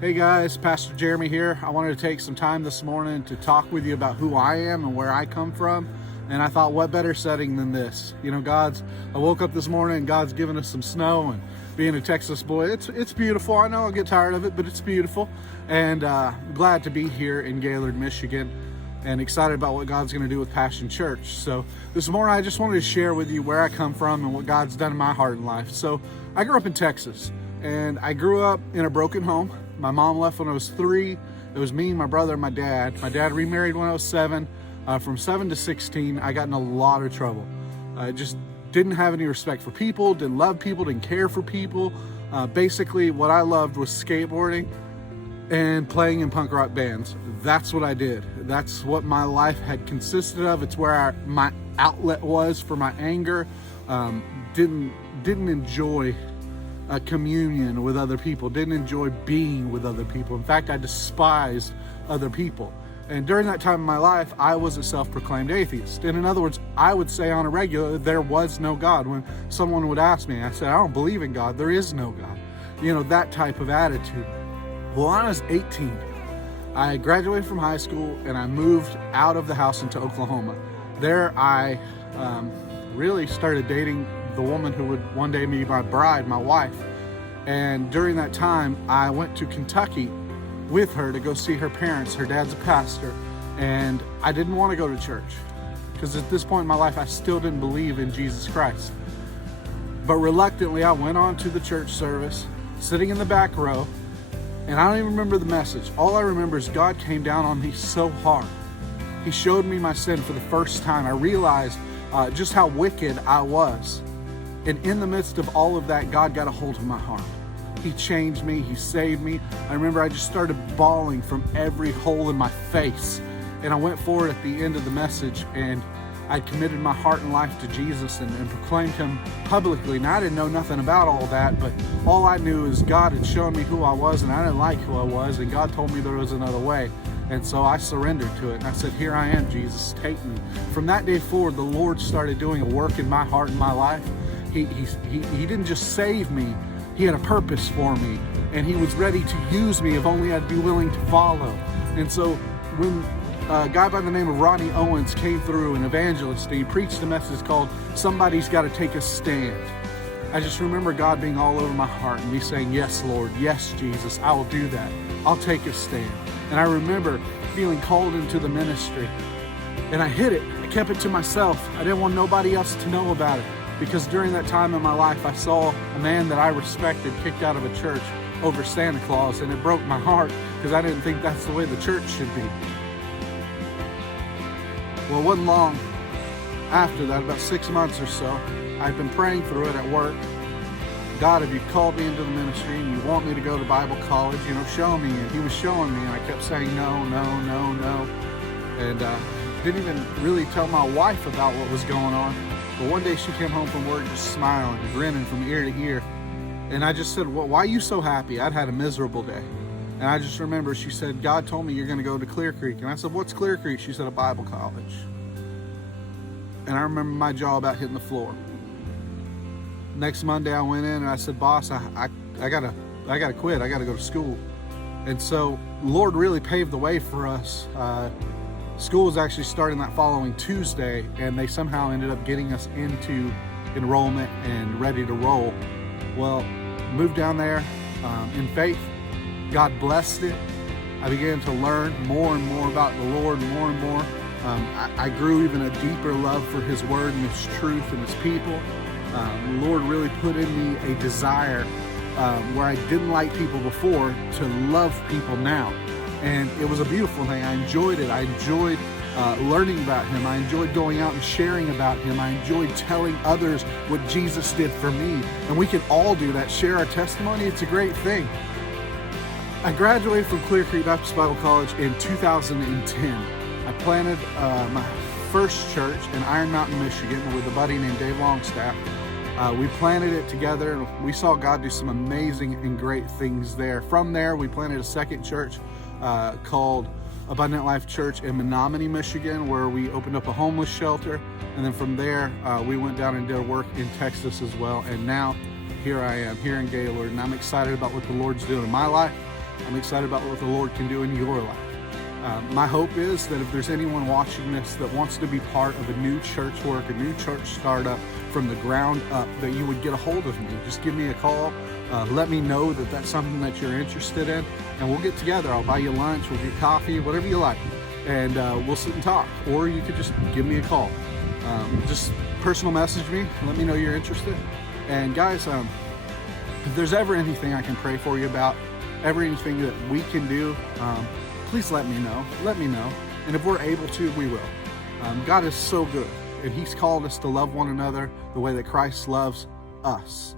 Hey guys, Pastor Jeremy here. I wanted to take some time this morning to talk with you about who I am and where I come from. And I thought, what better setting than this? You know, I woke up this morning and God's given us some snow, and being a Texas boy, it's beautiful. I know I'll get tired of it, but it's beautiful. And glad to be here in Gaylord, Michigan, and excited about what God's going to do with Passion Church. So this morning, I just wanted to share with you where I come from and what God's done in my heart and life. So I grew up in Texas, and I grew up in a broken home. My mom left when I was 3. It was me, my brother, and my dad. My dad remarried when I was 7. From 7 to 16, I got in a lot of trouble. I just didn't have any respect for people, didn't love people, didn't care for people. Basically, what I loved was skateboarding and playing in punk rock bands. That's what I did. That's what my life had consisted of. It's where my outlet was for my anger. Didn't enjoy communion with other people, didn't enjoy being with other people. In fact, I despised other people. And during that time in my life, I was a self-proclaimed atheist. And in other words, I would say on a regular, there was no God. When someone would ask me, I said, I don't believe in God. There is no God. You know, that type of attitude. Well, when I was 18, I graduated from high school and I moved out of the house into Oklahoma. There I really started dating the woman who would one day be my bride, my wife. And during that time, I went to Kentucky with her to go see her parents. Her dad's a pastor, and I didn't want to go to church because at this point in my life, I still didn't believe in Jesus Christ. But reluctantly, I went on to the church service, sitting in the back row, and I don't even remember the message. All I remember is God came down on me so hard. He showed me my sin for the first time. I realized just how wicked I was. And in the midst of all of that, God got a hold of my heart. He changed me. He saved me. I remember I just started bawling from every hole in my face. And I went forward at the end of the message, and I committed my heart and life to Jesus and proclaimed him publicly. Now, I didn't know nothing about all that, but all I knew is God had shown me who I was, and I didn't like who I was, and God told me there was another way. And so I surrendered to it, and I said, here I am, Jesus, take me. From that day forward, the Lord started doing a work in my heart and my life. He didn't just save me, he had a purpose for me, and he was ready to use me if only I'd be willing to follow. And so when a guy by the name of Ronnie Owens came through, an evangelist, and he preached a message called Somebody's Got to Take a Stand, I just remember God being all over my heart and me saying, yes, Lord, yes, Jesus, I will do that. I'll take a stand. And I remember feeling called into the ministry, and I hid it. I kept it to myself. I didn't want nobody else to know about it. Because during that time in my life, I saw a man that I respected kicked out of a church over Santa Claus, and it broke my heart because I didn't think that's the way the church should be. Well, it wasn't long after that, about 6 months or so, I'd been praying through it at work. God, if you called me into the ministry and you want me to go to Bible college, show me. And he was showing me, and I kept saying no, no, no, no. And didn't even really tell my wife about what was going on. But one day she came home from work just smiling, grinning from ear to ear. And I just said, well, why are you so happy? I'd had a miserable day. And I just remember she said, God told me you're going to go to Clear Creek. And I said, what's Clear Creek? She said, a Bible college. And I remember my jaw about hitting the floor. Next Monday I went in and I said, boss, I gotta quit. I gotta go to school. And so the Lord really paved the way for us. School was actually starting that following Tuesday, and they somehow ended up getting us into enrollment and ready to roll. Well, moved down there in faith. God blessed it. I began to learn more and more about the Lord, more and more. I grew even a deeper love for his word and his truth and his people. The Lord really put in me a desire where I didn't like people before to love people now. And it was a beautiful thing. I enjoyed it. I enjoyed learning about him. I enjoyed going out and sharing about him. I enjoyed telling others what Jesus did for me. And we can all do that, share our testimony. It's a great thing. I graduated from Clear Creek Baptist Bible College in 2010. I planted my first church in Iron Mountain, Michigan with a buddy named Dave Longstaff. We planted it together, and we saw God do some amazing and great things there. From there, we planted a second church called Abundant Life Church in Menominee, Michigan, where we opened up a homeless shelter. And then from there, we went down and did work in Texas as well. And now here I am, here in Gaylord, and I'm excited about what the Lord's doing in my life. I'm excited about what the Lord can do in your life. My hope is that if there's anyone watching this that wants to be part of a new church work, a new church startup from the ground up, that you would get a hold of me. Just give me a call. Let me know that that's something that you're interested in, and we'll get together. I'll buy you lunch, we'll get coffee, whatever you like, and we'll sit and talk. Or you could just give me a call. Just personal message me, let me know you're interested. And guys, if there's ever anything I can pray for you about, ever anything that we can do, please let me know. Let me know. And if we're able to, we will. God is so good, and He's called us to love one another the way that Christ loves us.